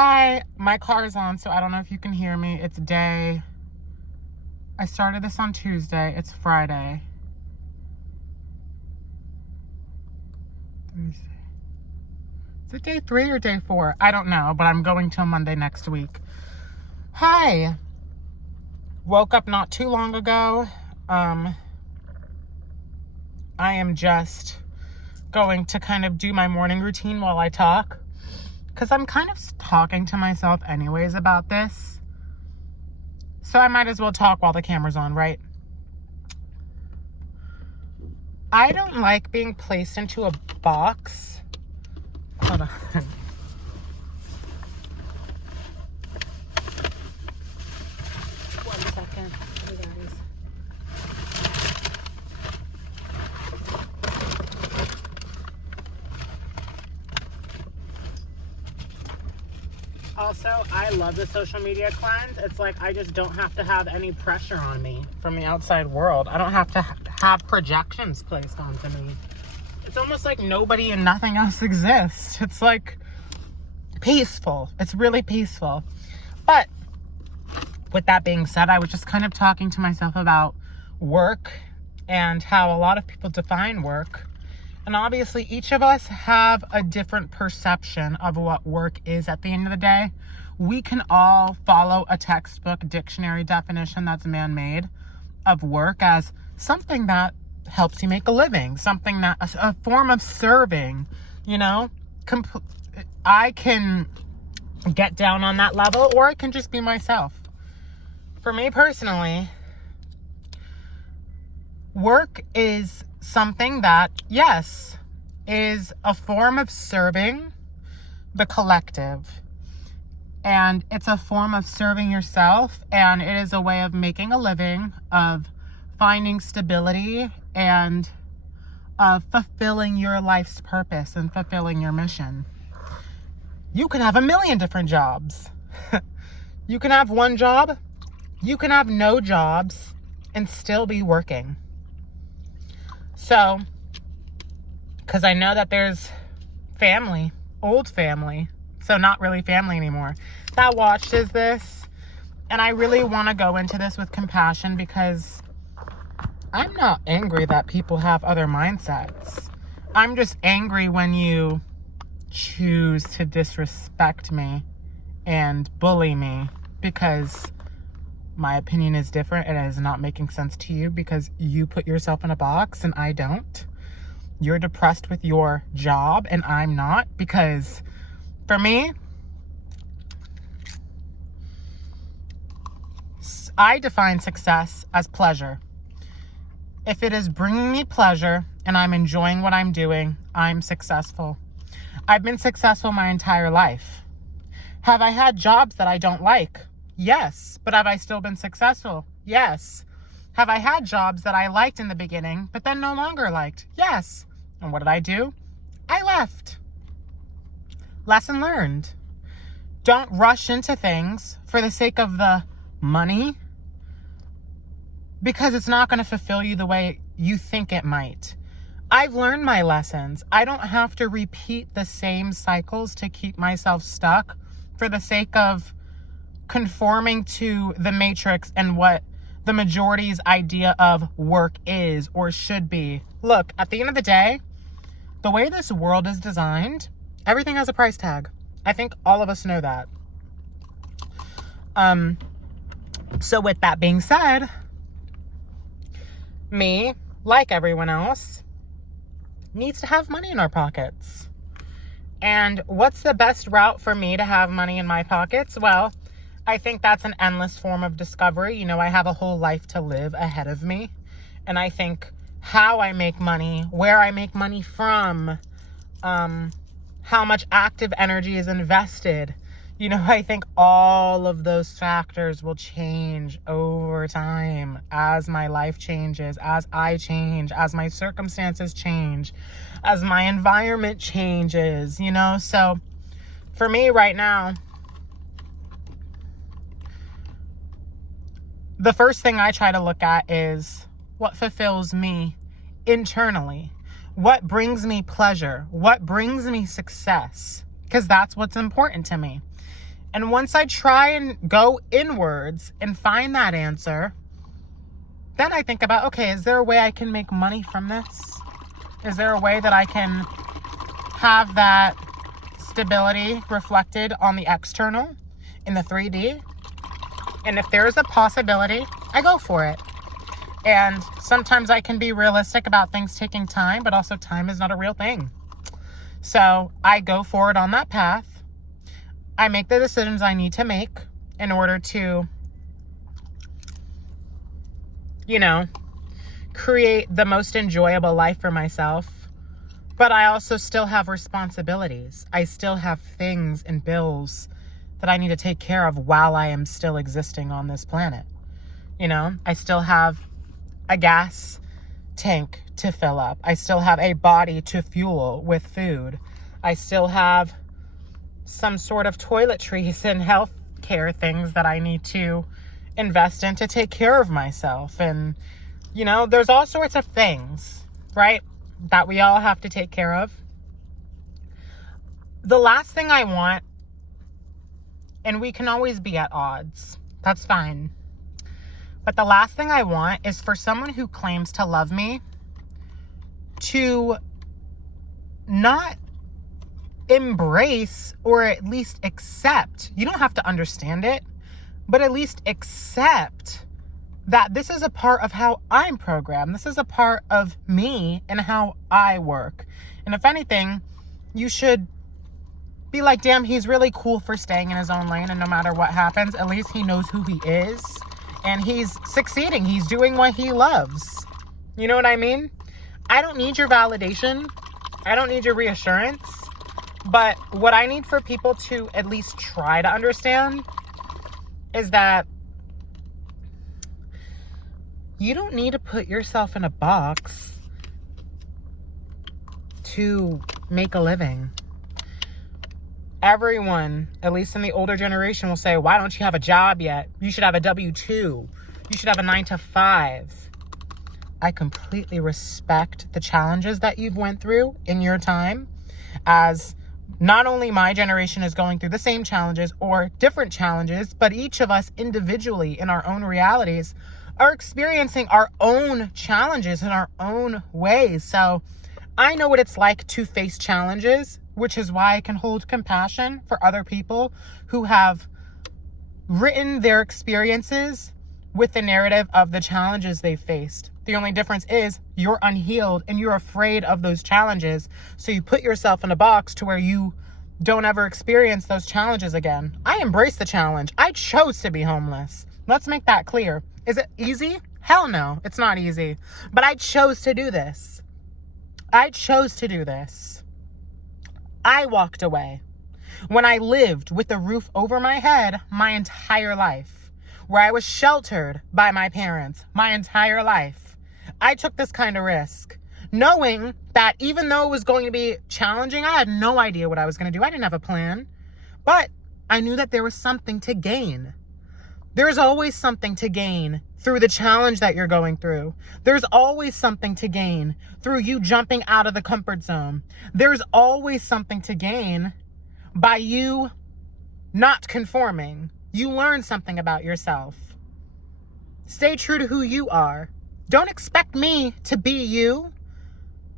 Hi, my car is on, so I don't know if you can hear me. I started this on Tuesday. It's Friday. Thursday. Is it day 3 or day 4? I don't know, but I'm going till Monday next week. Hi. Woke up not too long ago. I am just going to kind of do my morning routine while I talk. Because I'm kind of talking to myself anyways about this. So I might as well talk while the camera's on, right? I don't like being placed into a box. Hold on. One second. Hey guys. Also, I love the social media cleanse. It's like I just don't have to have any pressure on me from the outside world. I don't have to have projections placed onto me. It's almost like nobody and nothing else exists. It's like peaceful. It's really peaceful. But with that being said, I was just kind of talking to myself about work and how a lot of people define work. And obviously, each of us have a different perception of what work is at the end of the day. We can all follow a textbook dictionary definition that's man-made of work as something that helps you make a living, something that a form of serving, you know? I can get down on that level, or I can just be myself. For me personally, work is something that, yes, is a form of serving the collective. And it's a form of serving yourself, and it is a way of making a living, of finding stability, and of fulfilling your life's purpose and fulfilling your mission. You can have a million different jobs. You can have one job, you can have no jobs, and still be working. So, because I know that there's family, old family, so not really family anymore, that watches this. And I really want to go into this with compassion, because I'm not angry that people have other mindsets. I'm just angry when you choose to disrespect me and bully me because my opinion is different and it is not making sense to you because you put yourself in a box and I don't. You're depressed with your job and I'm not, because for me, I define success as pleasure. If it is bringing me pleasure and I'm enjoying what I'm doing, I'm successful. I've been successful my entire life. Have I had jobs that I don't like? Yes. But have I still been successful? Yes. Have I had jobs that I liked in the beginning, but then no longer liked? Yes. And what did I do? I left. Lesson learned. Don't rush into things for the sake of the money, because it's not going to fulfill you the way you think it might. I've learned my lessons. I don't have to repeat the same cycles to keep myself stuck for the sake of conforming to the matrix and what the majority's idea of work is or should be. Look, at the end of the day, the way this world is designed, everything has a price tag. I think all of us know that. So with that being said, me, like everyone else, needs to have money in our pockets. And what's the best route for me to have money in my pockets? Well, I think that's an endless form of discovery. You know, I have a whole life to live ahead of me. And I think how I make money, where I make money from, how much active energy is invested. You know, I think all of those factors will change over time as my life changes, as I change, as my circumstances change, as my environment changes, you know? So for me right now, the first thing I try to look at is what fulfills me internally. What brings me pleasure? What brings me success? Because that's what's important to me. And once I try and go inwards and find that answer, then I think about, okay, is there a way I can make money from this? Is there a way that I can have that stability reflected on the external in the 3D? And if there is a possibility, I go for it. And sometimes I can be realistic about things taking time, but also time is not a real thing. So I go forward on that path. I make the decisions I need to make in order to, create the most enjoyable life for myself. But I also still have responsibilities. I still have things and bills that I need to take care of while I am still existing on this planet. I still have a gas tank to fill up. I still have a body to fuel with food. I still have some sort of toiletries and health care things that I need to invest in to take care of myself. And, there's all sorts of things, right, that we all have to take care of. The last thing I want, and we can always be at odds, that's fine. But the last thing I want is for someone who claims to love me to not embrace or at least accept. You don't have to understand it, but at least accept that this is a part of how I'm programmed. This is a part of me and how I work. And if anything, you should be like, damn, he's really cool for staying in his own lane, and no matter what happens, at least he knows who he is. And he's succeeding. He's doing what he loves. You know what I mean? I don't need your validation. I don't need your reassurance. But what I need for people to at least try to understand is that you don't need to put yourself in a box to make a living. Everyone, at least in the older generation, will say, why don't you have a job yet? You should have a W-2. You should have a 9-to-5. I completely respect the challenges that you've went through in your time, as not only my generation is going through the same challenges or different challenges, but each of us individually in our own realities are experiencing our own challenges in our own ways. So I know what it's like to face challenges, which is why I can hold compassion for other people who have written their experiences with the narrative of the challenges they faced. The only difference is you're unhealed and you're afraid of those challenges. So you put yourself in a box to where you don't ever experience those challenges again. I embrace the challenge. I chose to be homeless. Let's make that clear. Is it easy? Hell no, it's not easy. But I chose to do this. I chose to do this. I walked away when I lived with a roof over my head my entire life, where I was sheltered by my parents my entire life. I took this kind of risk, knowing that even though it was going to be challenging, I had no idea what I was going to do. I didn't have a plan, but I knew that there was something to gain. There's always something to gain through the challenge that you're going through. There's always something to gain through you jumping out of the comfort zone. There's always something to gain by you not conforming. You learn something about yourself. Stay true to who you are. Don't expect me to be you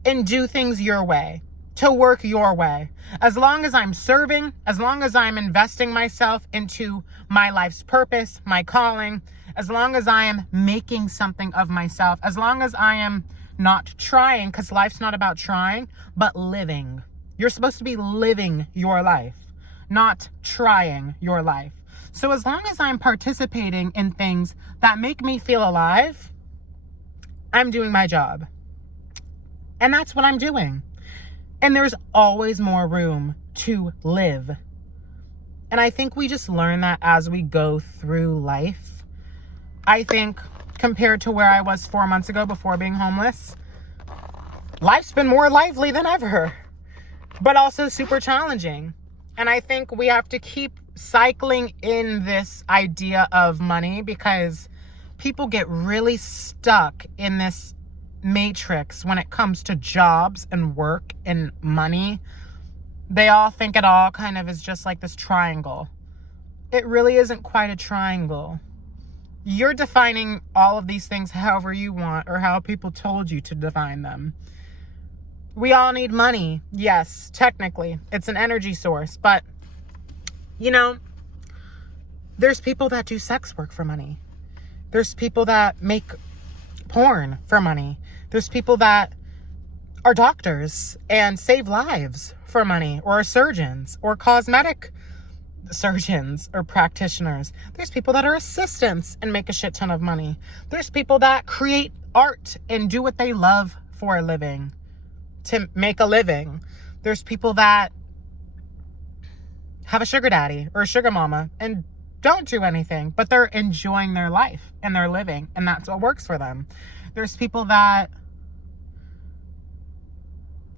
and do things your way, to work your way. As long as I'm serving, as long as I'm investing myself into my life's purpose, my calling, as long as I am making something of myself, as long as I am not trying, because life's not about trying, but living. You're supposed to be living your life, not trying your life. So as long as I'm participating in things that make me feel alive, I'm doing my job. And that's what I'm doing. And there's always more room to live. And I think we just learn that as we go through life. I think compared to where I was 4 months ago before being homeless, life's been more lively than ever, but also super challenging. And I think we have to keep cycling in this idea of money, because people get really stuck in this matrix when it comes to jobs and work and money. They all think it all kind of is just like this triangle. it really isn't quite a triangle. You're defining all of these things however you want or how people told you to define them. We all need money. Yes, technically, it's an energy source. But, you know, there's people that do sex work for money. There's people that make porn for money. There's people that are doctors and save lives for money, or are surgeons, or cosmetic surgeons or practitioners. There's people that are assistants and make a shit ton of money. There's people that create art and do what they love for a living to make a living. There's people that have a sugar daddy or a sugar mama and don't do anything, but they're enjoying their life and they're living, and that's what works for them. There's people that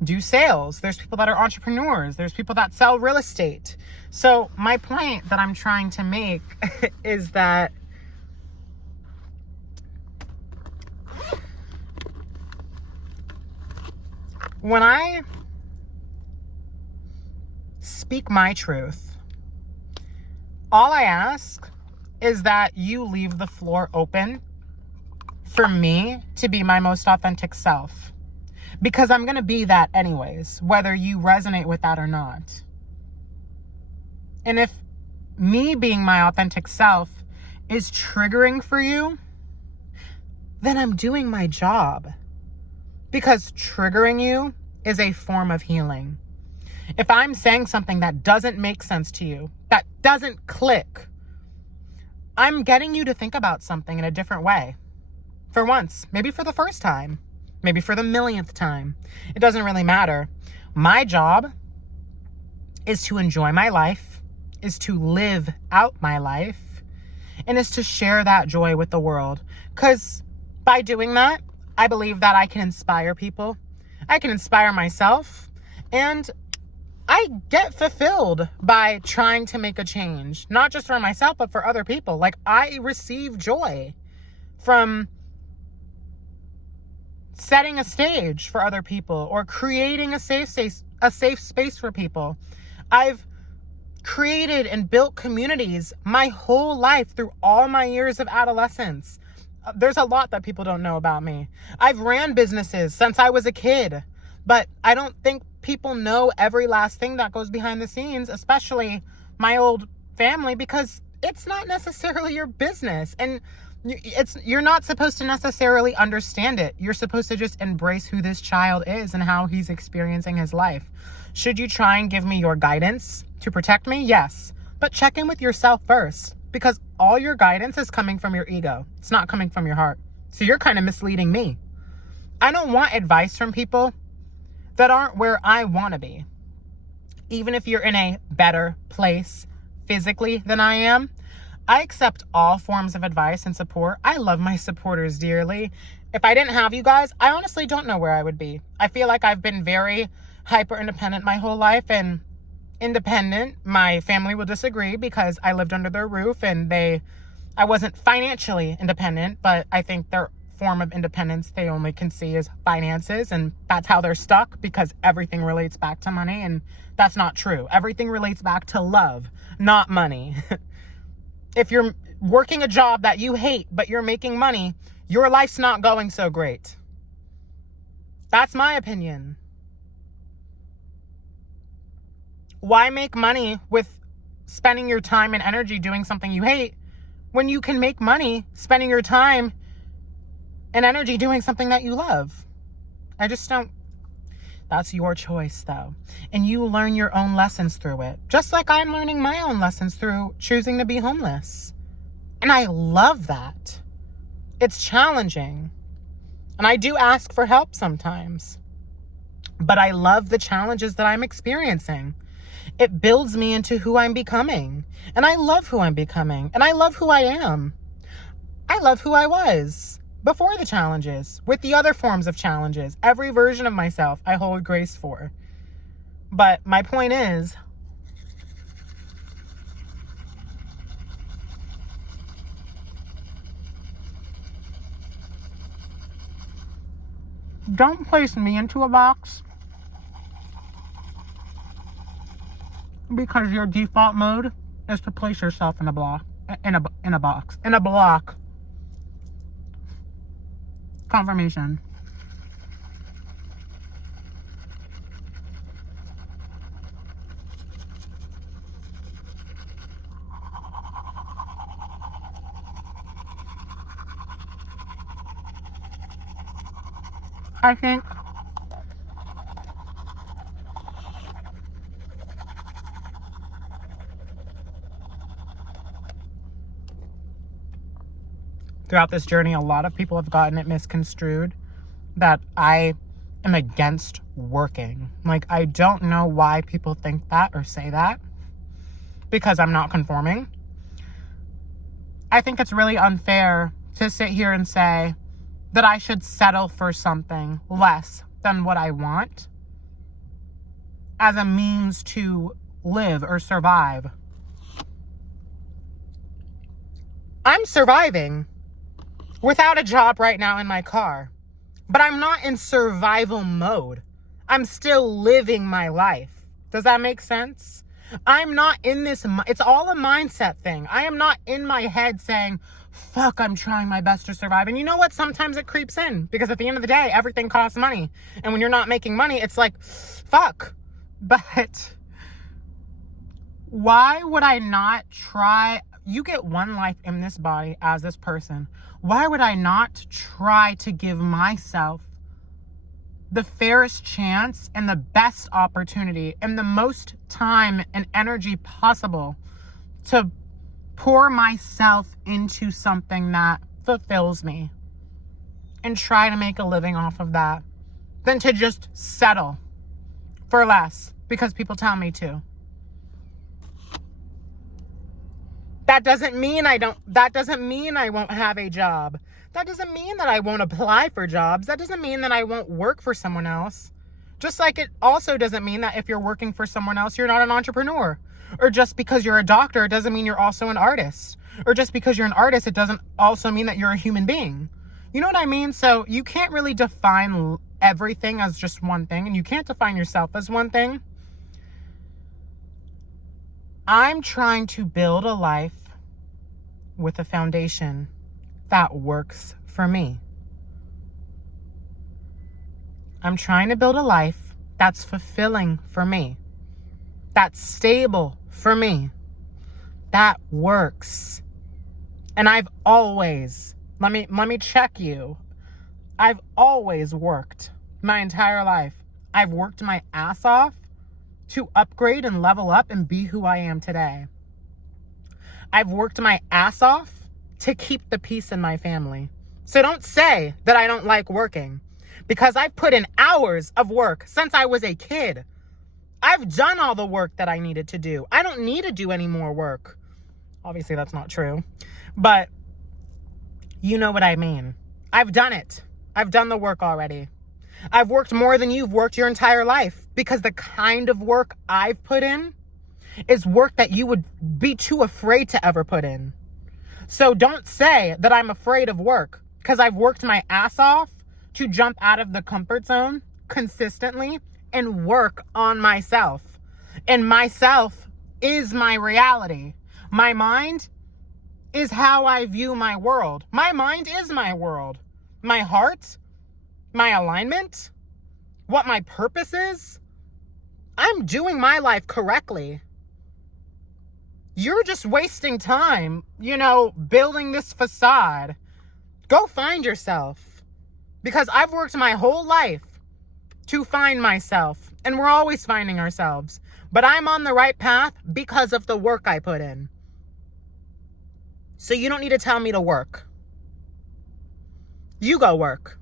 do sales. There's people that are entrepreneurs. There's people that sell real estate. So my point that I'm trying to make is that when I speak my truth, all I ask is that you leave the floor open for me to be my most authentic self. Because I'm going to be that anyways, whether you resonate with that or not. And if me being my authentic self is triggering for you, then I'm doing my job. Because triggering you is a form of healing. If I'm saying something that doesn't make sense to you, that doesn't click, I'm getting you to think about something in a different way. For once, maybe for the first time. Maybe for the millionth time. It doesn't really matter. My job is to enjoy my life, is to live out my life, and is to share that joy with the world. Because by doing that, I believe that I can inspire people. I can inspire myself. And I get fulfilled by trying to make a change. Not just for myself, but for other people. Like, I receive joy from setting a stage for other people or creating a safe space for people. I've created and built communities my whole life through all my years of adolescence. There's a lot that people don't know about me. I've ran businesses since I was a kid, but I don't think people know every last thing that goes behind the scenes, especially my old family, because it's not necessarily your business. And you're not supposed to necessarily understand it. You're supposed to just embrace who this child is and how he's experiencing his life. Should you try and give me your guidance to protect me? Yes. But check in with yourself first, because all your guidance is coming from your ego. It's not coming from your heart. So you're kind of misleading me. I don't want advice from people that aren't where I want to be. Even if you're in a better place physically than I am, I accept all forms of advice and support. I love my supporters dearly. If I didn't have you guys, I honestly don't know where I would be. I feel like I've been very hyper independent my whole life, and independent, my family will disagree because I lived under their roof and I wasn't financially independent, but I think their form of independence they only can see is finances, and that's how they're stuck because everything relates back to money, and that's not true. Everything relates back to love, not money. If you're working a job that you hate, but you're making money, your life's not going so great. That's my opinion. Why make money with spending your time and energy doing something you hate when you can make money spending your time and energy doing something that you love? I just don't. That's your choice, though. And you learn your own lessons through it. Just like I'm learning my own lessons through choosing to be homeless. And I love that. It's challenging. And I do ask for help sometimes. But I love the challenges that I'm experiencing. It builds me into who I'm becoming. And I love who I'm becoming. And I love who I am. I love who I was before the challenges, with the other forms of challenges. Every version of myself I hold grace for. But my point is, don't place me into a box because your default mode is to place yourself in a block, in a box, in a block. Confirmation. I think throughout this journey, a lot of people have gotten it misconstrued that I am against working. Like, I don't know why people think that or say that, because I'm not conforming. I think it's really unfair to sit here and say that I should settle for something less than what I want as a means to live or survive. I'm surviving without a job right now in my car, but I'm not in survival mode. I'm still living my life. Does that make sense? I'm not in this, it's all a mindset thing. I am not in my head saying, fuck, I'm trying my best to survive. And you know what? Sometimes it creeps in, because at the end of the day, everything costs money. And when you're not making money, it's like, fuck. But why would I not try? You get one life in this body as this person. Why would I not try to give myself the fairest chance and the best opportunity and the most time and energy possible to pour myself into something that fulfills me and try to make a living off of that than to just settle for less because people tell me to? That doesn't mean I won't have a job. That doesn't mean that I won't apply for jobs. That doesn't mean that I won't work for someone else. Just like it also doesn't mean that if you're working for someone else, you're not an entrepreneur. Or just because you're a doctor, it doesn't mean you're also an artist. Or just because you're an artist, it doesn't also mean that you're a human being. You know what I mean? So you can't really define everything as just one thing, and you can't define yourself as one thing. I'm trying to build a life with a foundation that works for me. I'm trying to build a life that's fulfilling for me, that's stable for me, that works. And I've always, let me check you. I've always worked my entire life. I've worked my ass off to upgrade and level up and be who I am today. I've worked my ass off to keep the peace in my family. So don't say that I don't like working, because I've put in hours of work since I was a kid. I've done all the work that I needed to do. I don't need to do any more work. Obviously, that's not true, but you know what I mean. I've done it. I've done the work already. I've worked more than you've worked your entire life, because the kind of work I've put in is work that you would be too afraid to ever put in. So don't say that I'm afraid of work, because I've worked my ass off to jump out of the comfort zone consistently and work on myself. And myself is my reality. My mind is how I view my world. My mind is my world. My heart, my alignment, what my purpose is. I'm doing my life correctly. You're just wasting time, building this facade. Go find yourself. Because I've worked my whole life to find myself. And we're always finding ourselves. But I'm on the right path because of the work I put in. So you don't need to tell me to work. You go work.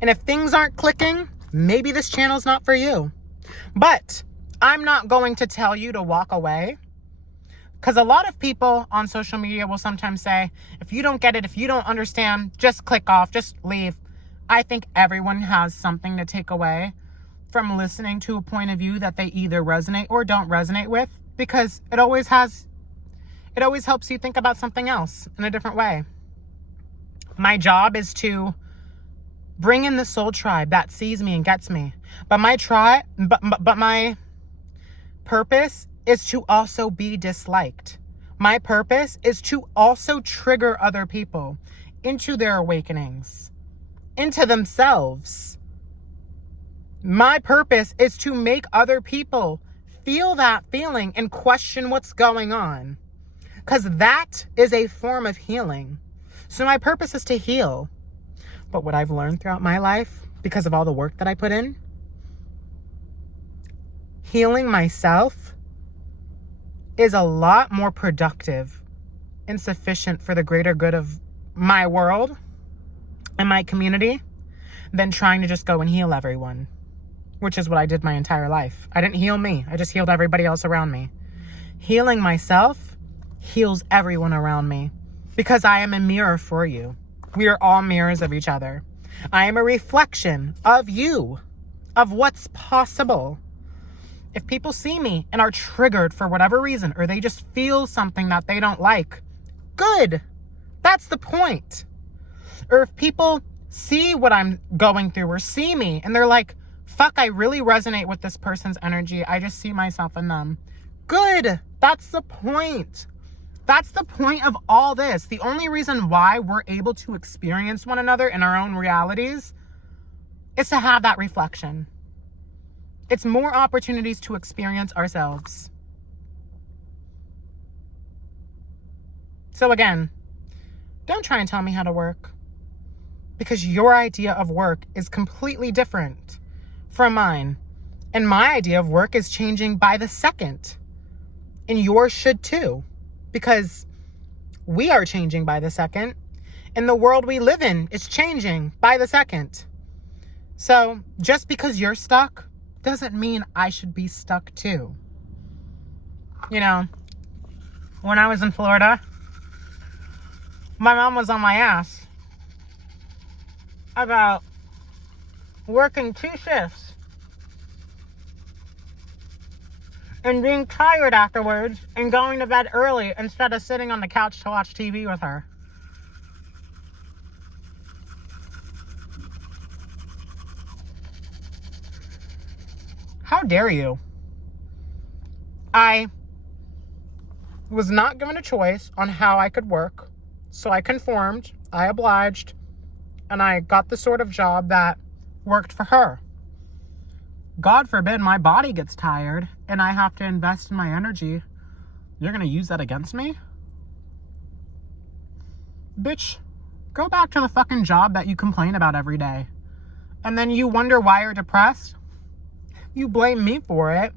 And if things aren't clicking, maybe this channel's not for you. But I'm not going to tell you to walk away. Because a lot of people on social media will sometimes say, if you don't get it, if you don't understand, just click off, just leave. I think everyone has something to take away from listening to a point of view that they either resonate or don't resonate with, because it always helps you think about something else in a different way. My job is to bring in the soul tribe that sees me and gets me. But my purpose is to also be disliked. My purpose is to also trigger other people into their awakenings, into themselves. My purpose is to make other people feel that feeling and question what's going on, because that is a form of healing. So my purpose is to heal. But what I've learned throughout my life, because of all the work that I put in, healing myself is a lot more productive and sufficient for the greater good of my world and my community than trying to just go and heal everyone, which is what I did my entire life. I didn't heal me. I just healed everybody else around me. Healing myself heals everyone around me, because I am a mirror for you. We are all mirrors of each other. I am a reflection of you, of what's possible. If people see me and are triggered for whatever reason, or they just feel something that they don't like, good. That's the point. Or if people see what I'm going through or see me and they're like, fuck, I really resonate with this person's energy. I just see myself in them. Good. That's the point. That's the point of all this. The only reason why we're able to experience one another in our own realities is to have that reflection. It's more opportunities to experience ourselves. So again, don't try and tell me how to work, because your idea of work is completely different from mine. And my idea of work is changing by the second. And yours should too, because we are changing by the second, and the world we live in is changing by the second. So just because you're stuck doesn't mean I should be stuck too. You know, when I was in Florida, my mom was on my ass about working 2 shifts and being tired afterwards and going to bed early instead of sitting on the couch to watch TV with her. How dare you? I was not given a choice on how I could work, so I conformed, I obliged, and I got the sort of job that worked for her. God forbid my body gets tired and I have to invest in my energy. You're going to use that against me? Bitch, go back to the fucking job that you complain about every day. And then you wonder why you're depressed? You blame me for it.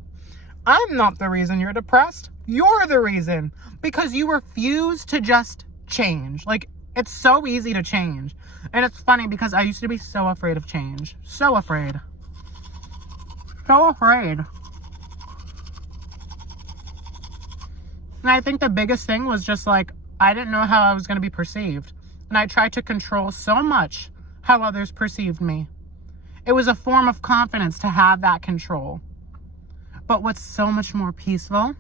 I'm not the reason you're depressed. You're the reason. Because you refuse to just change. Like, it's so easy to change. And it's funny because I used to be so afraid of change. So afraid. So afraid. And I think the biggest thing was just like, I didn't know how I was going to be perceived. And I tried to control so much how others perceived me. It was a form of confidence to have that control. But what's so much more peaceful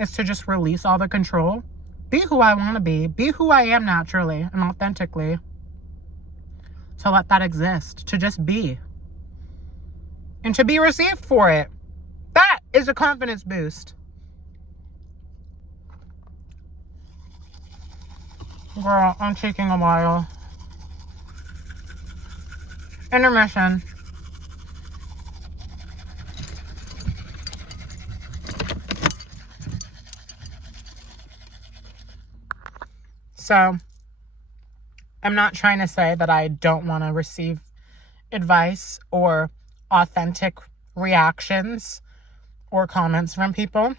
is to just release all the control. Be who I want to be who I am naturally and authentically. To let that exist. To just be. And to be received for it. That is a confidence boost. Girl, I'm taking a while. Intermission. So, I'm not trying to say that I don't want to receive advice or authentic reactions or comments from people.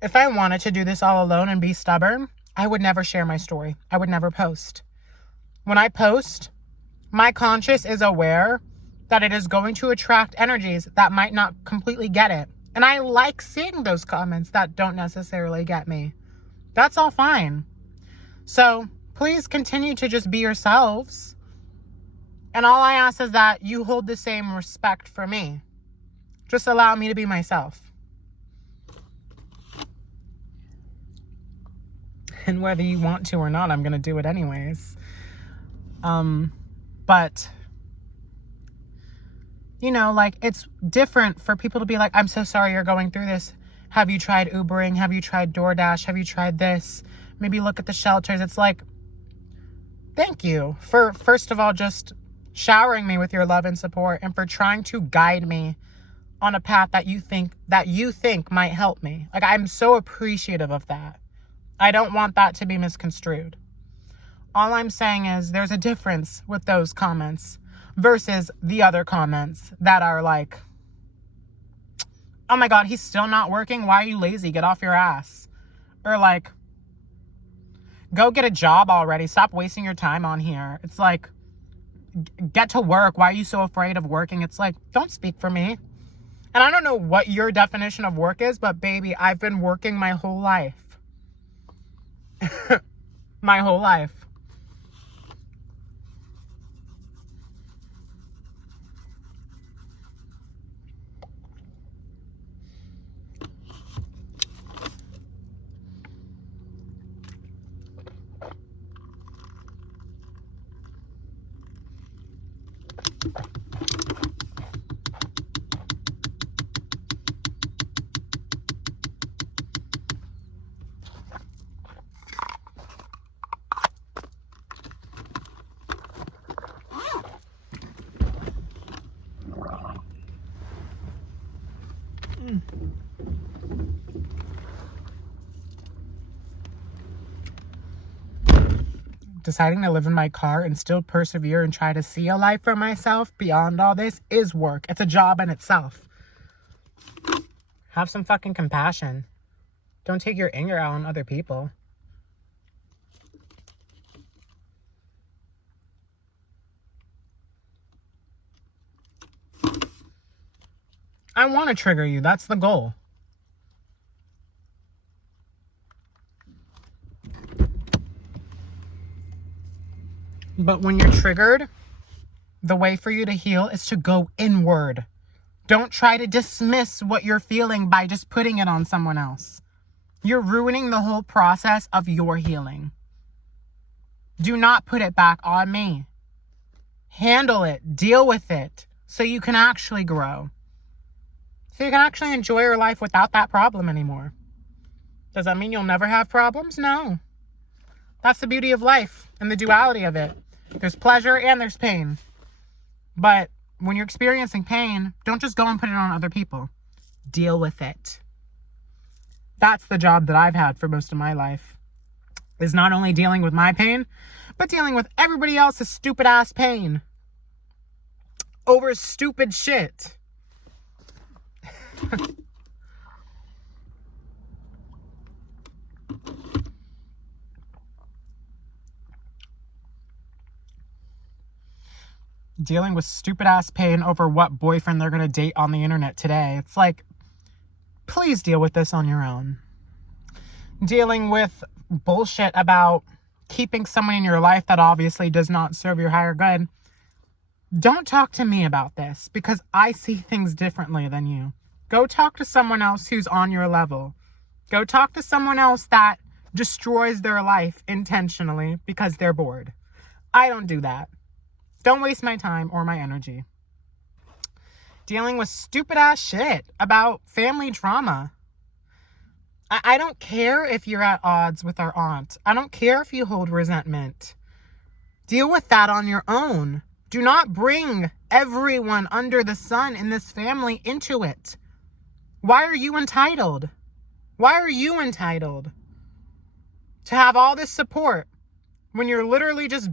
If I wanted to do this all alone and be stubborn, I would never share my story. I would never post. When I post, my conscious is aware that it is going to attract energies that might not completely get it. And I like seeing those comments that don't necessarily get me. That's all fine. So please continue to just be yourselves. And all I ask is that you hold the same respect for me. Just allow me to be myself. And whether you want to or not, I'm going to do it anyways. But Like, it's different for people to be like, I'm so sorry you're going through this. Have you tried Ubering? Have you tried DoorDash? Have you tried this? Maybe look at the shelters. It's like, thank you for, first of all, just showering me with your love and support, and for trying to guide me on a path that you think might help me. Like, I'm so appreciative of that. I don't want that to be misconstrued. All I'm saying is there's a difference with those comments versus the other comments that are like, oh my God, he's still not working. Why are you lazy? Get off your ass. Or like, go get a job already. Stop wasting your time on here. It's like, get to work. Why are you so afraid of working? It's like, don't speak for me. And I don't know what your definition of work is, but baby, I've been working my whole life. My whole life. Deciding to live in my car and still persevere and try to see a life for myself beyond all this is work. It's a job in itself. Have some fucking compassion. Don't take your anger out on other people. I want to trigger you. That's the goal. But when you're triggered, the way for you to heal is to go inward. Don't try to dismiss what you're feeling by just putting it on someone else. You're ruining the whole process of your healing. Do not put it back on me. Handle it. Deal with it so you can actually grow. So you can actually enjoy your life without that problem anymore. Does that mean you'll never have problems? No. That's the beauty of life and the duality of it. There's pleasure and there's pain. But when you're experiencing pain, don't just go and put it on other people. Deal with it. That's the job that I've had for most of my life. Is not only dealing with my pain, but dealing with everybody else's stupid ass pain. Over stupid shit. Dealing with stupid ass pain over what boyfriend they're gonna date on the internet today. It's like, please deal with this on your own. Dealing with bullshit about keeping someone in your life that obviously does not serve your higher good. Don't talk to me about this because I see things differently than you. Go talk to someone else who's on your level. Go talk to someone else that destroys their life intentionally because they're bored. I don't do that. Don't waste my time or my energy. Dealing with stupid ass shit about family drama. I don't care if you're at odds with our aunt. I don't care if you hold resentment. Deal with that on your own. Do not bring everyone under the sun in this family into it. Why are you entitled? Why are you entitled to have all this support when you're literally just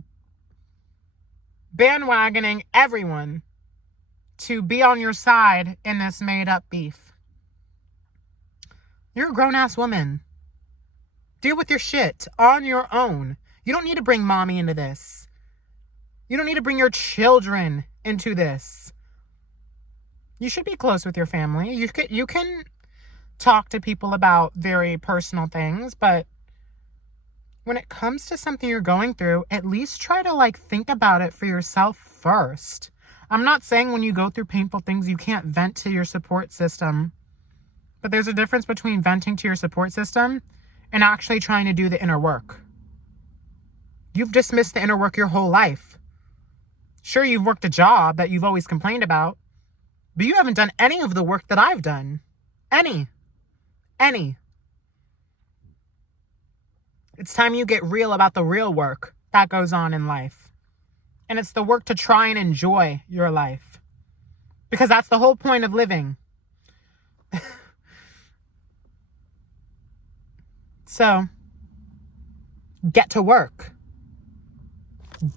bandwagoning everyone to be on your side in this made-up beef? You're a grown-ass woman. Deal with your shit on your own. You don't need to bring mommy into this. You don't need to bring your children into this. You should be close with your family. You can talk to people about very personal things, but when it comes to something you're going through, at least try to think about it for yourself first. I'm not saying when you go through painful things, you can't vent to your support system, but there's a difference between venting to your support system and actually trying to do the inner work. You've dismissed the inner work your whole life. Sure, you've worked a job that you've always complained about, But you haven't done any of the work that I've done. Any. It's time you get real about the real work that goes on in life. And it's the work to try and enjoy your life. Because that's the whole point of living. So, get to work.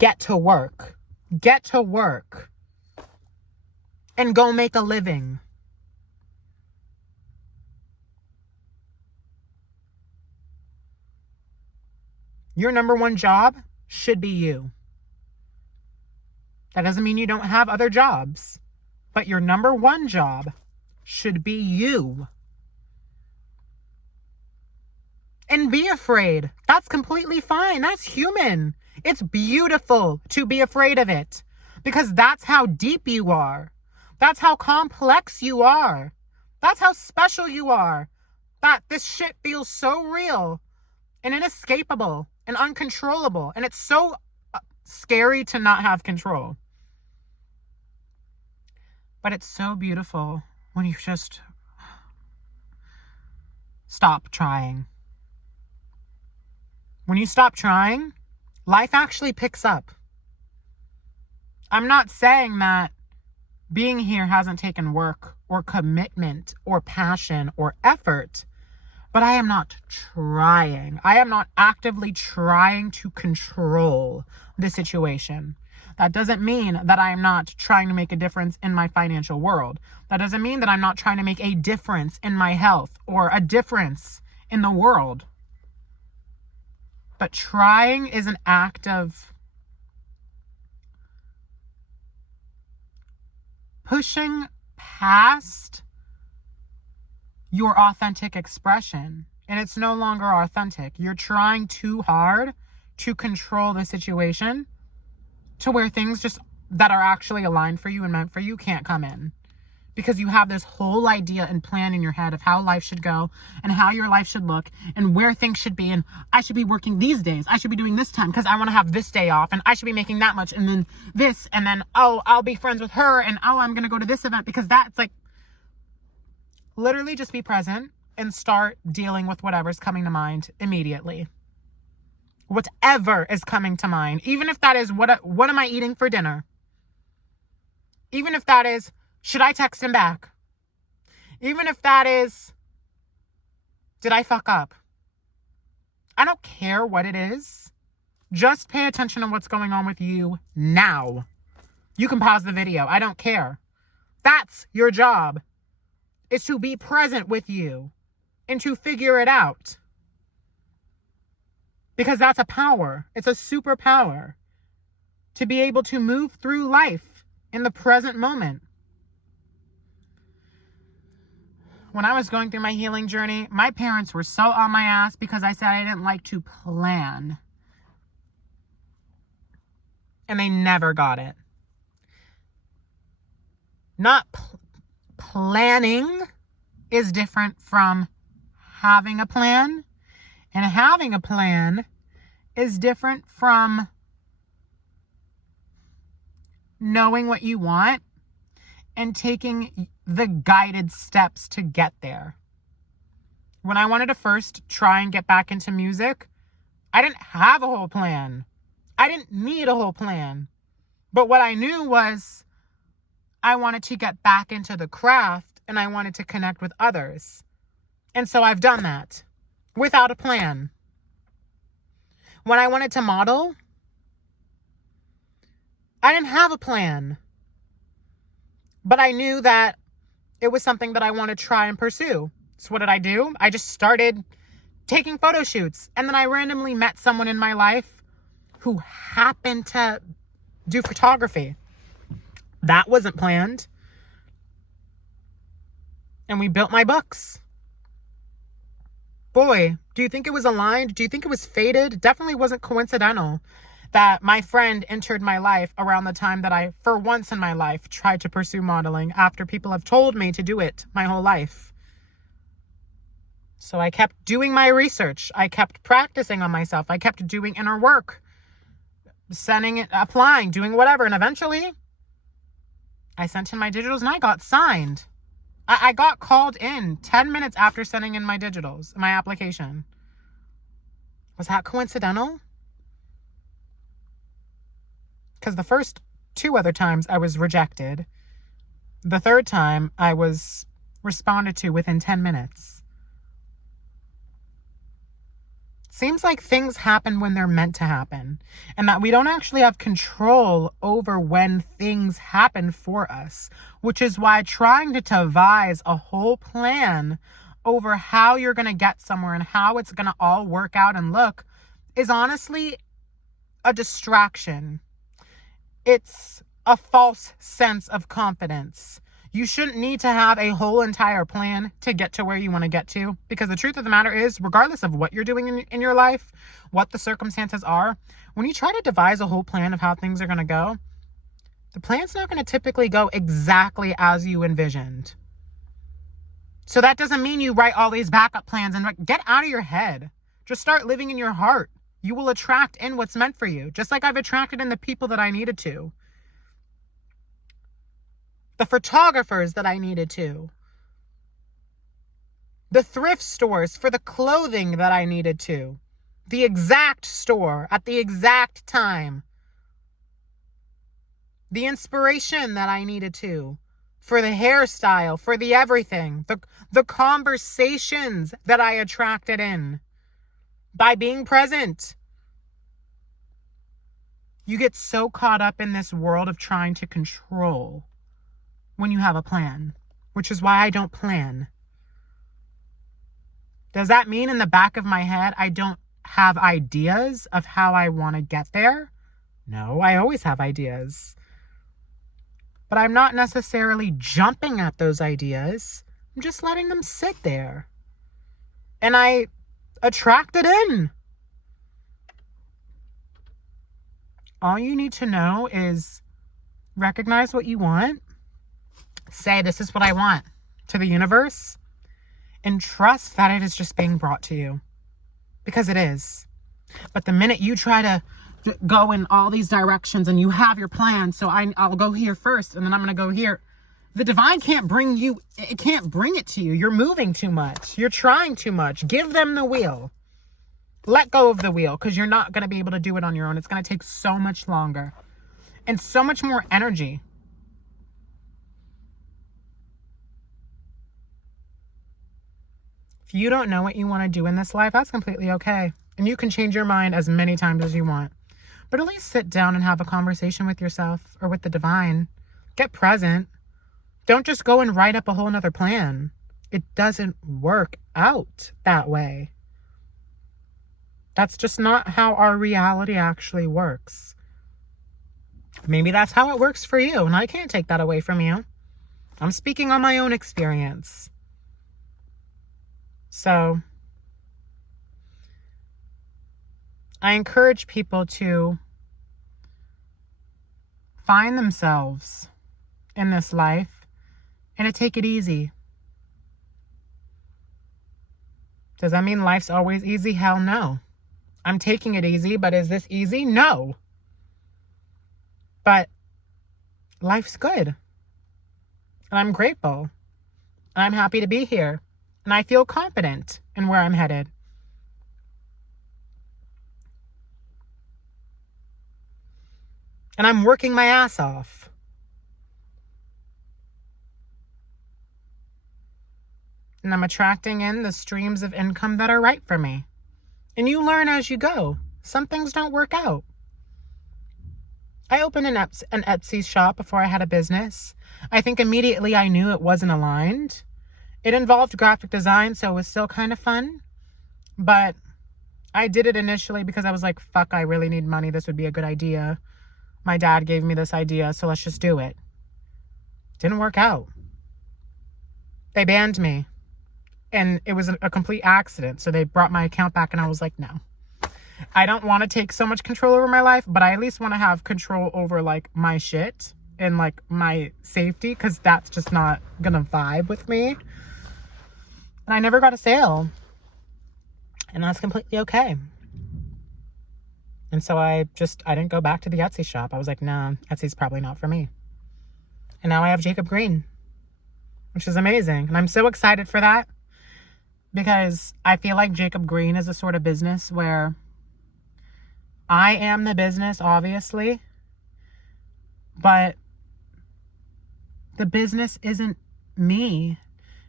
Get to work. Get to work. And go make a living. Your number one job should be you. That doesn't mean you don't have other jobs, but your number one job should be you. And be afraid. That's completely fine. That's human. It's beautiful to be afraid of it because that's how deep you are. That's how complex you are. That's how special you are. That this shit feels so real and inescapable and uncontrollable. And it's so scary to not have control. But it's so beautiful when you just stop trying. When you stop trying, life actually picks up. I'm not saying that being here hasn't taken work or commitment or passion or effort, but I am not trying. I am not actively trying to control the situation. That doesn't mean that I am not trying to make a difference in my financial world. That doesn't mean that I'm not trying to make a difference in my health or a difference in the world. But trying is an act of pushing past your authentic expression. And it's no longer authentic. You're trying too hard to control the situation to where things just that are actually aligned for you and meant for you can't come in. Because you have this whole idea and plan in your head of how life should go and how your life should look and where things should be. And I should be working these days. I should be doing this time because I want to have this day off. And I should be making that much. And then this. And then, oh, I'll be friends with her. And oh, I'm going to go to this event because that's like, literally just be present and start dealing with whatever's coming to mind immediately. Whatever is coming to mind. Even if that is, what am I eating for dinner? Even if that is, should I text him back? Even if that is, did I fuck up? I don't care what it is. Just pay attention to what's going on with you now. You can pause the video. I don't care. That's your job. Is to be present with you and to figure it out. Because that's a power. It's a superpower to be able to move through life in the present moment. When I was going through my healing journey, my parents were so on my ass because I said I didn't like to plan. And they never got it. Not planning is different from having a plan. And having a plan is different from knowing what you want and taking the guided steps to get there. When I wanted to first try and get back into music, I didn't have a whole plan. I didn't need a whole plan. But what I knew was I wanted to get back into the craft and I wanted to connect with others. And so I've done that without a plan. When I wanted to model, I didn't have a plan. But I knew that it was something that I wanted to try and pursue. So what did I do? I just started taking photo shoots. And then I randomly met someone in my life who happened to do photography. That wasn't planned. And we built my books. Boy, do you think it was aligned? Do you think it was fated? It definitely wasn't coincidental that my friend entered my life around the time that I, for once in my life, tried to pursue modeling after people have told me to do it my whole life. So I kept doing my research. I kept practicing on myself. I kept doing inner work, sending it, applying, doing whatever. And eventually, I sent in my digitals and I got signed. I got called in 10 minutes after sending in my digitals, my application. Was that coincidental? Because the first 2 other times I was rejected. The third time I was responded to within 10 minutes. Seems like things happen when they're meant to happen, and that we don't actually have control over when things happen for us, which is why trying to devise a whole plan over how you're going to get somewhere and how it's going to all work out and look is honestly a distraction. It's a false sense of confidence. You shouldn't need to have a whole entire plan to get to where you want to get to, because the truth of the matter is, regardless of what you're doing in your life, what the circumstances are, when you try to devise a whole plan of how things are going to go, the plan's not going to typically go exactly as you envisioned. So that doesn't mean you write all these backup plans and get out of your head. Just start living in your heart. You will attract in what's meant for you, just like I've attracted in the people that I needed to. The photographers that I needed to. The thrift stores for the clothing that I needed to. The exact store at the exact time. The inspiration that I needed to. For the hairstyle, for the everything. The conversations that I attracted in. By being present. You get so caught up in this world of trying to control when you have a plan, which is why I don't plan. Does that mean in the back of my head I don't have ideas of how I want to get there? No, I always have ideas. But I'm not necessarily jumping at those ideas. I'm just letting them sit there. And I attract it in. All you need to know is recognize what you want. Say, this is what I want to the universe, and trust that it is just being brought to you, because it is. But the minute you try to go in all these directions and you have your plan, so I'll go here first and then I'm going to go here, the divine can't bring it to you. You're moving too much. You're trying too much. Give them the wheel. Let go of the wheel, because you're not going to be able to do it on your own. It's going to take so much longer and so much more energy. If you don't know what you want to do in this life, that's completely okay. And you can change your mind as many times as you want. But at least sit down and have a conversation with yourself or with the divine. Get present. Don't just go and write up a whole nother plan. It doesn't work out that way. That's just not how our reality actually works. Maybe that's how it works for you, and I can't take that away from you. I'm speaking on my own experience. So, I encourage people to find themselves in this life and to take it easy. Does that mean life's always easy? Hell no. I'm taking it easy, but is this easy? No. But life's good. And I'm grateful. And I'm happy to be here. And I feel confident in where I'm headed. And I'm working my ass off. And I'm attracting in the streams of income that are right for me. And you learn as you go. Some things don't work out. I opened an Etsy shop before I had a business. I think immediately I knew it wasn't aligned. It involved graphic design, so it was still kind of fun. But I did it initially because I was like, fuck, I really need money. This would be a good idea. My dad gave me this idea, so let's just do it. Didn't work out. They banned me. And it was a complete accident. So they brought my account back and I was like, no. I don't want to take so much control over my life, but I at least want to have control over like my shit and like my safety, because that's just not going to vibe with me. And I never got a sale. And that's completely okay. And so I didn't go back to the Etsy shop. I was like, nah, Etsy's probably not for me. And now I have Jacob Green, which is amazing. And I'm so excited for that because I feel like Jacob Green is a sort of business where I am the business, obviously, but the business isn't me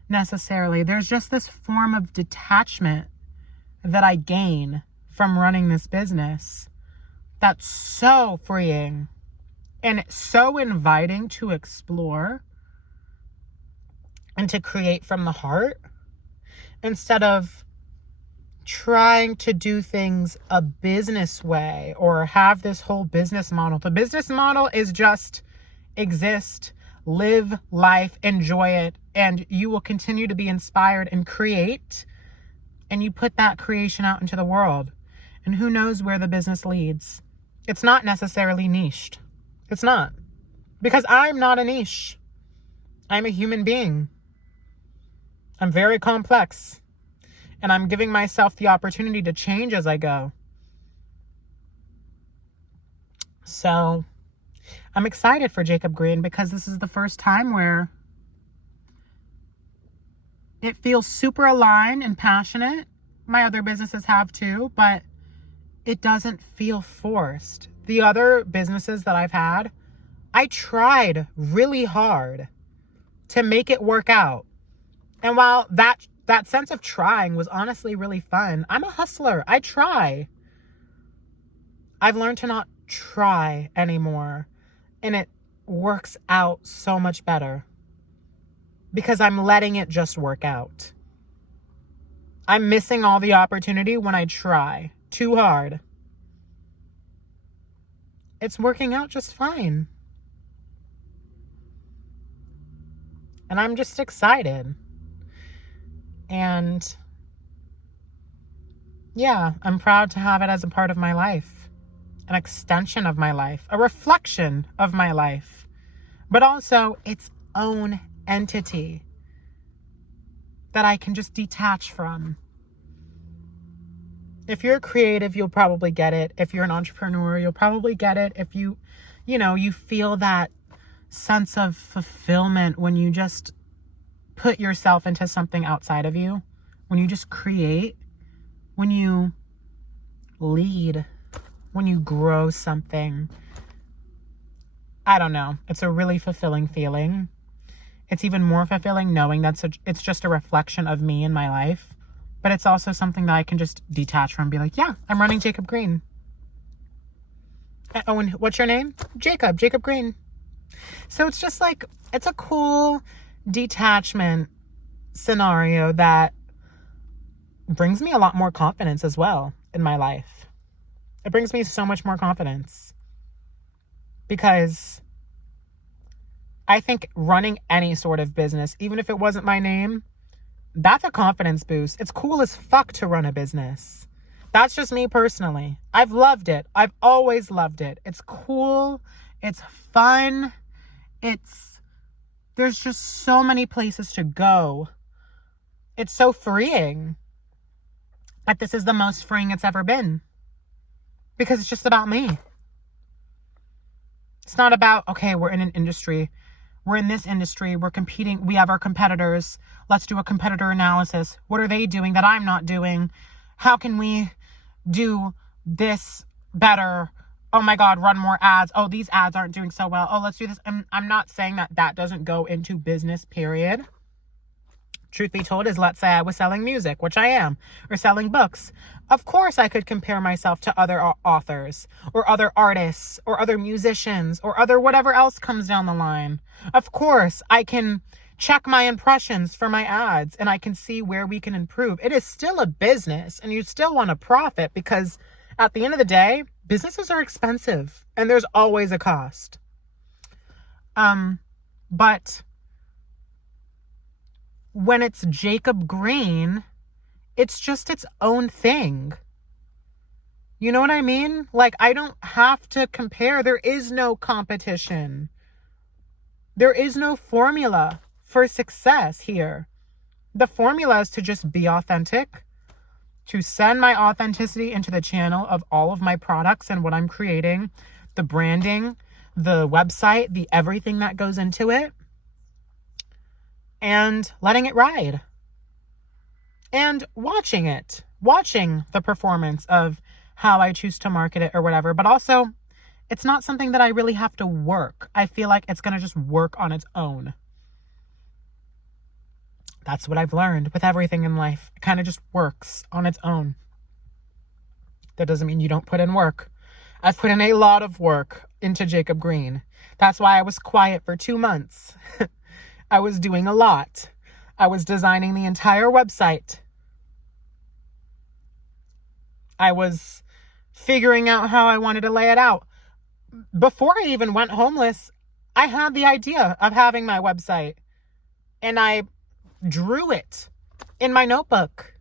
necessarily. There's just this form of detachment that I gain from running this business that's so freeing and so inviting to explore and to create from the heart instead of trying to do things a business way or have this whole business model. The business model is just exist, live life, enjoy it, and you will continue to be inspired and create, and you put that creation out into the world. And who knows where the business leads? It's not necessarily niched. It's not. Because I'm not a niche. I'm a human being. I'm very complex. And I'm giving myself the opportunity to change as I go. So I'm excited for Jacob Green because this is the first time where it feels super aligned and passionate. My other businesses have too, but it doesn't feel forced. The other businesses that I've had, I tried really hard to make it work out. And while that sense of trying was honestly really fun, I'm a hustler. I try. I've learned to not try anymore. And it works out so much better because I'm letting it just work out. I'm missing all the opportunity when I try too hard. It's working out just fine. And I'm just excited. And yeah, I'm proud to have it as a part of my life, an extension of my life, a reflection of my life, but also its own entity that I can just detach from. If you're creative, you'll probably get it. If you're an entrepreneur, you'll probably get it. If you feel that sense of fulfillment when you just put yourself into something outside of you, when you just create, when you lead, when you grow something. I don't know. It's a really fulfilling feeling. It's even more fulfilling knowing that it's just a reflection of me in my life. But it's also something that I can just detach from and be like, yeah, I'm running Jacob Green. Oh, and what's your name? Jacob Green. So it's just like, it's a cool detachment scenario that brings me a lot more confidence as well in my life. It brings me so much more confidence because I think running any sort of business, even if it wasn't my name, that's a confidence boost. It's cool as fuck to run a business. That's just me personally. I've loved it. I've always loved it. It's cool. It's fun. There's just so many places to go. It's so freeing. But this is the most freeing it's ever been. Because it's just about me. It's not about, okay, we're in an industry. We're in this industry. We're competing. We have our competitors. Let's do a competitor analysis. What are they doing that I'm not doing? How can we do this better? Oh my God, run more ads. Oh, these ads aren't doing so well. Oh, let's do this. I'm not saying that doesn't go into business, period. Truth be told is, let's say I was selling music, which I am, or selling books. Of course I could compare myself to other authors or other artists or other musicians or other whatever else comes down the line. Of course I can check my impressions for my ads and I can see where we can improve. It is still a business and you still want to profit because at the end of the day, businesses are expensive and there's always a cost. But when it's Jacob Green, it's just its own thing. You know what I mean? Like, I don't have to compare. There is no competition. There is no formula for success here. The formula is to just be authentic, to send my authenticity into the channel of all of my products and what I'm creating, the branding, the website, the everything that goes into it, and letting it ride. And watching the performance of how I choose to market it or whatever. But also, it's not something that I really have to work. I feel like it's going to just work on its own. That's what I've learned with everything in life. It kind of just works on its own. That doesn't mean you don't put in work. I've put in a lot of work into Jacob Green. That's why I was quiet for 2 months. I was doing a lot. I was designing the entire website. I was figuring out how I wanted to lay it out. Before I even went homeless, I had the idea of having my website. And I drew it in my notebook.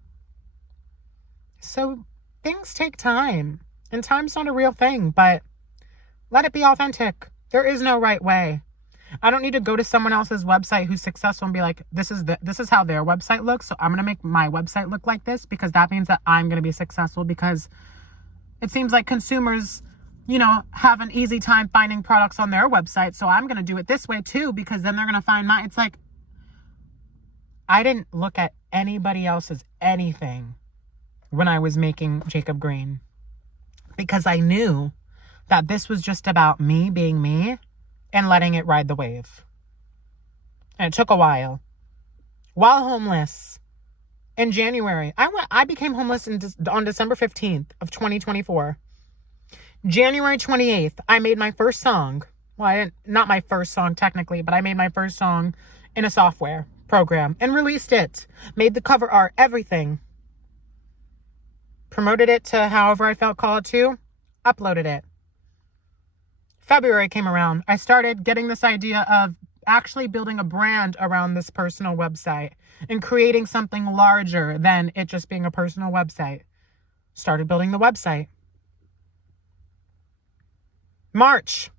So things take time. And time's not a real thing, but let it be authentic. There is no right way. I don't need to go to someone else's website who's successful and be like, this is how their website looks, so I'm going to make my website look like this, because that means that I'm going to be successful, because it seems like consumers, have an easy time finding products on their website, so I'm going to do it this way too, because then they're going to find mine. It's like, I didn't look at anybody else's anything when I was making Jacob Green, because I knew that this was just about me being me and letting it ride the wave. And it took a while. While homeless in January, I became homeless on December 15th of 2024. January 28th, I made my first song. Well, not my first song technically, but I made my first song in a software program and released it. Made the cover art, everything. Promoted it to however I felt called to. Uploaded it. February came around. I started getting this idea of actually building a brand around this personal website and creating something larger than it just being a personal website. Started building the website. March.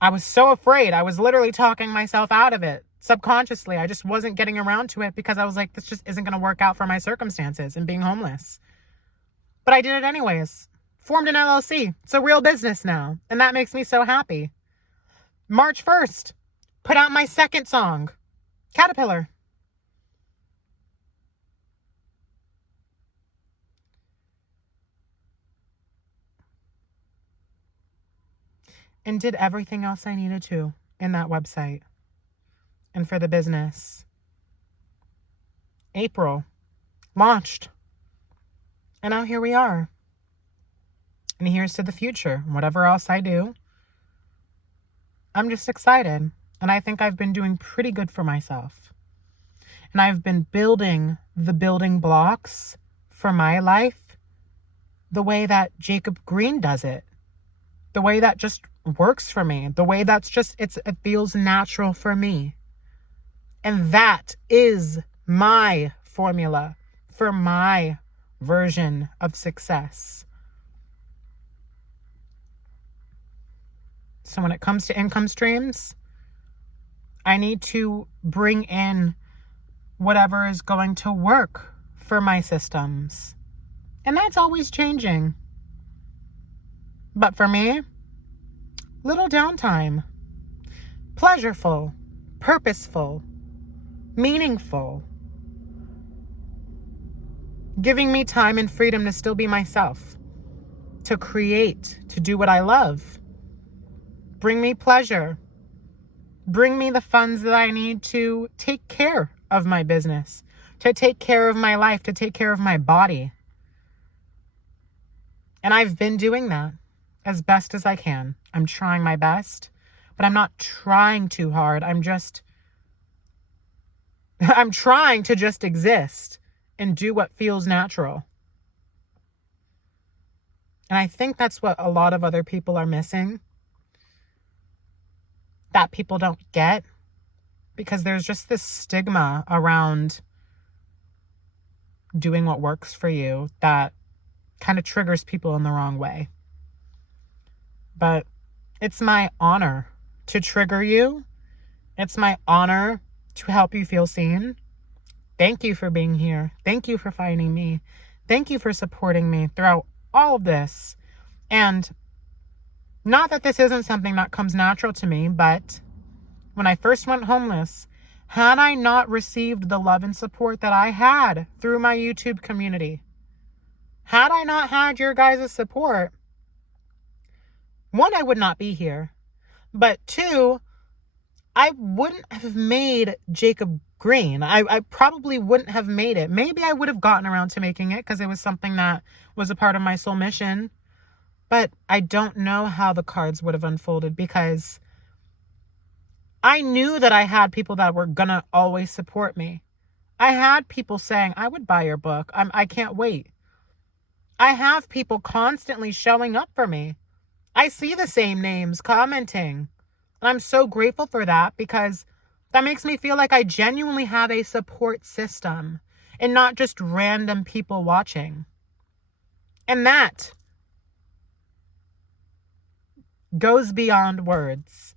I was so afraid. I was literally talking myself out of it. Subconsciously, I just wasn't getting around to it because I was like, this just isn't going to work out for my circumstances and being homeless. But I did it anyways. Formed an LLC. It's a real business now. And that makes me so happy. March 1st, put out my second song, Caterpillar. And did everything else I needed to in that website and for the business. April, launched. And now here we are. And here's to the future. Whatever else I do, I'm just excited. And I think I've been doing pretty good for myself. And I've been building the building blocks for my life the way that Jacob Green does it. The way that just works for me. The way that's just, it feels natural for me. And that is my formula for my version of success. So when it comes to income streams, I need to bring in whatever is going to work for my systems. And that's always changing. But for me, little downtime, pleasureful, purposeful, meaningful, giving me time and freedom to still be myself, to create, to do what I love. Bring me pleasure. Bring me the funds that I need to take care of my business, to take care of my life, to take care of my body. And I've been doing that as best as I can. I'm trying my best, but I'm not trying too hard. I'm trying to just exist and do what feels natural. And I think that's what a lot of other people are missing. That people don't get, because there's just this stigma around doing what works for you that kind of triggers people in the wrong way. But it's my honor to trigger you. It's my honor to help you feel seen. Thank you for being here. Thank you for finding me. Thank you for supporting me throughout all of this. And Not that this isn't something that comes natural to me, but when I first went homeless, had I not received the love and support that I had through my YouTube community, had I not had your guys' support, one, I would not be here. But two, I wouldn't have made Jacob Green. I probably wouldn't have made it. Maybe I would have gotten around to making it because it was something that was a part of my soul mission. But I don't know how the cards would have unfolded because I knew that I had people that were going to always support me. I had people saying, I would buy your book. I can't wait. I have people constantly showing up for me. I see the same names commenting. And I'm so grateful for that because that makes me feel like I genuinely have a support system and not just random people watching. And that goes beyond words.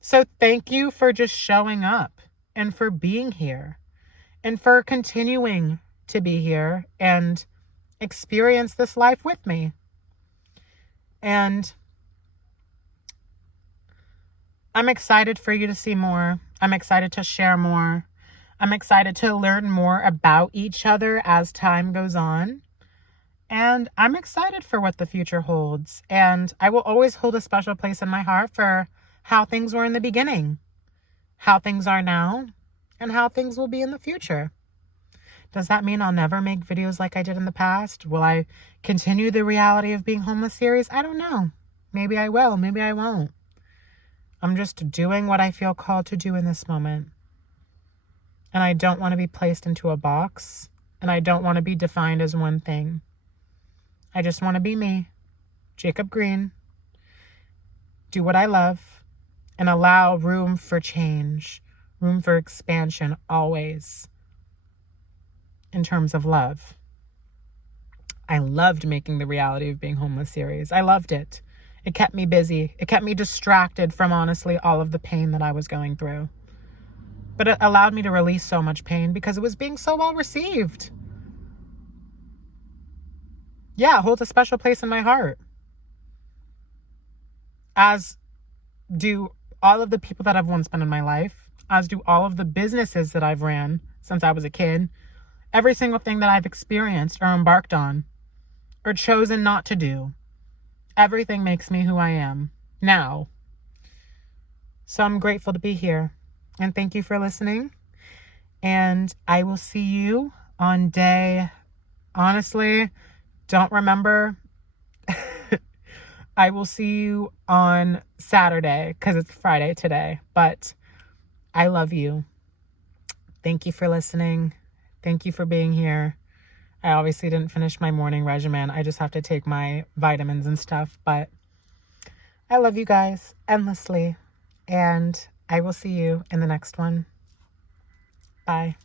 So thank you for just showing up and for being here and for continuing to be here and experience this life with me. And I'm excited for you to see more. I'm excited to share more. I'm excited to learn more about each other as time goes on. And I'm excited for what the future holds. And I will always hold a special place in my heart for how things were in the beginning, how things are now, and how things will be in the future. Does that mean I'll never make videos like I did in the past? Will I continue the Reality of Being Homeless series? I don't know. Maybe I will. Maybe I won't. I'm just doing what I feel called to do in this moment. And I don't want to be placed into a box. And I don't want to be defined as one thing. I just want to be me, Jacob Green, do what I love, and allow room for change, room for expansion always. In terms of love. I loved making the Reality of Being Homeless series. I loved it. It kept me busy. It kept me distracted from, honestly, all of the pain that I was going through. But it allowed me to release so much pain because it was being so well received. Yeah, it holds a special place in my heart. As do all of the people that have once been in my life. As do all of the businesses that I've ran since I was a kid. Every single thing that I've experienced or embarked on or chosen not to do. Everything makes me who I am now. So I'm grateful to be here. And thank you for listening. And I will see you on day, honestly, don't remember. I will see you on Saturday because it's Friday today. But I love you. Thank you for listening. Thank you for being here. I obviously didn't finish my morning regimen. I just have to take my vitamins and stuff. But I love you guys endlessly. And I will see you in the next one. Bye.